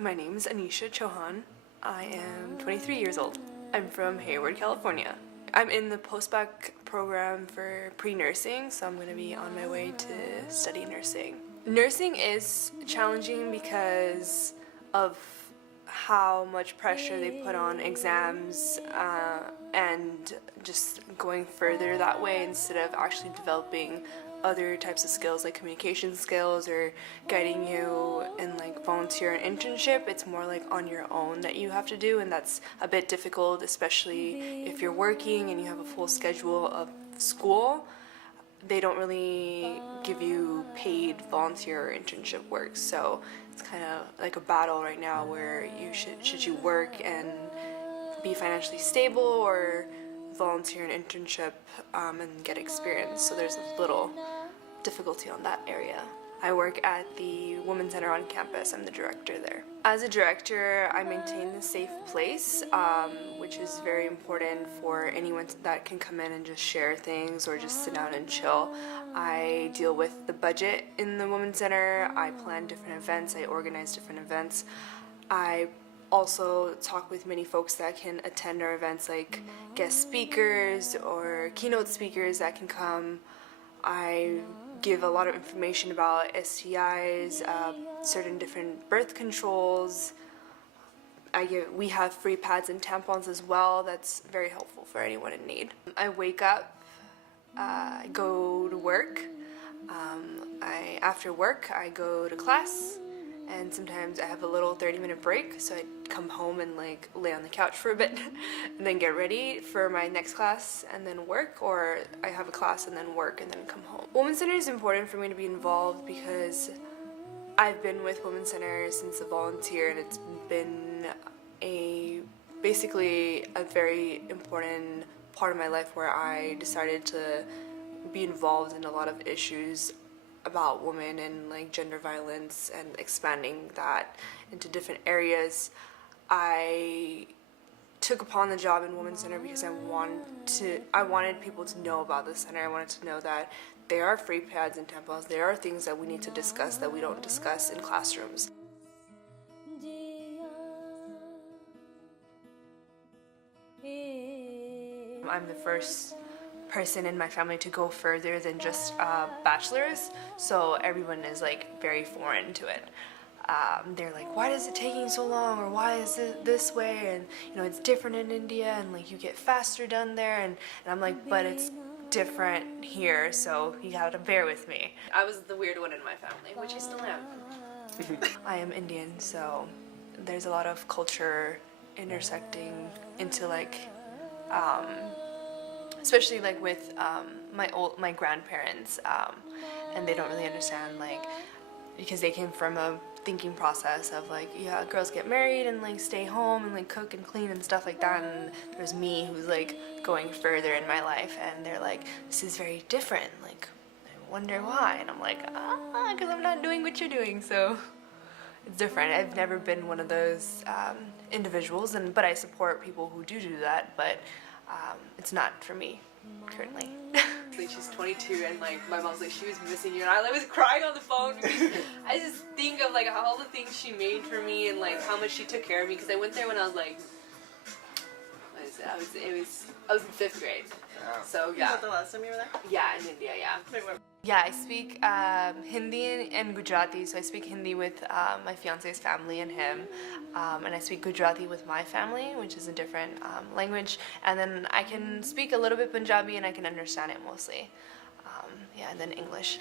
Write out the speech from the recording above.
My name is Anisha Chauhan. I am 23 years old. I'm from Hayward, California. I'm in the post-bac program for pre-nursing, so I'm going to be on my way to study nursing. Nursing is challenging because of how much pressure they put on exams and just going further that way instead of actually developing other types of skills like communication skills or guiding you in like volunteer and internship. It's more like on your own that you have to do, and that's a bit difficult, especially if you're working and you have a full schedule of school. They don't really give you paid volunteer or internship work, so it's kind of like a battle right now where you should you work and be financially stable or volunteer an internship and get experience. So there's a little difficulty on that area. I work at the Women's Center on campus. I'm the director there. As a director, I maintain the safe place, which is very important for anyone that can come in and just share things or just sit down and chill. I deal with the budget in the Women's Center. I plan different events. I organize different events. I also talk with many folks that can attend our events, like guest speakers or keynote speakers that can come. I give a lot of information about STIs, certain different birth controls. We have free pads and tampons as well. That's very helpful for anyone in need. I wake up, go to work. After work, I go to class. And sometimes I have a little 30-minute break, so I come home and like lay on the couch for a bit and then get ready for my next class and then work, or I have a class and then work and then come home. Women's Center is important for me to be involved because I've been with Women's Center since a volunteer, and it's been basically a very important part of my life where I decided to be involved in a lot of issues about women and like gender violence and expanding that into different areas. I took upon the job in Women's Center because I wanted people to know about the center. I wanted to know that there are free pads and tampons. There are things that we need to discuss that we don't discuss in classrooms. I'm the first person in my family to go further than just bachelor's, so everyone is like very foreign to it. They're like, why is it taking so long, or why is it this way, and you know, it's different in India and like you get faster done there, and I'm like, but it's different here, so you gotta bear with me. I was the weird one in my family, which I still am. I am Indian, so there's a lot of culture intersecting into like especially like with my grandparents, and they don't really understand, like, because they came from a thinking process of like, yeah, girls get married and like stay home and like cook and clean and stuff like that, and there's me who's like going further in my life, and they're like, this is very different, like I wonder why, and I'm like, because I'm not doing what you're doing, so it's different. I've never been one of those individuals, but I support people who do that, but it's not for me currently. Like, she's 22 and like my mom's like, she was missing you, and I was crying on the phone because I just think of like all the things she made for me and like how much she took care of me, because I went there when I was like, I was in 5th grade. Wow. So yeah. Was that the last time you were there? Yeah, in India, yeah. Wait, what? Yeah, I speak Hindi and Gujarati, so I speak Hindi with my fiance's family and him, and I speak Gujarati with my family, which is a different language, and then I can speak a little bit Punjabi and I can understand it mostly. Yeah, and then English.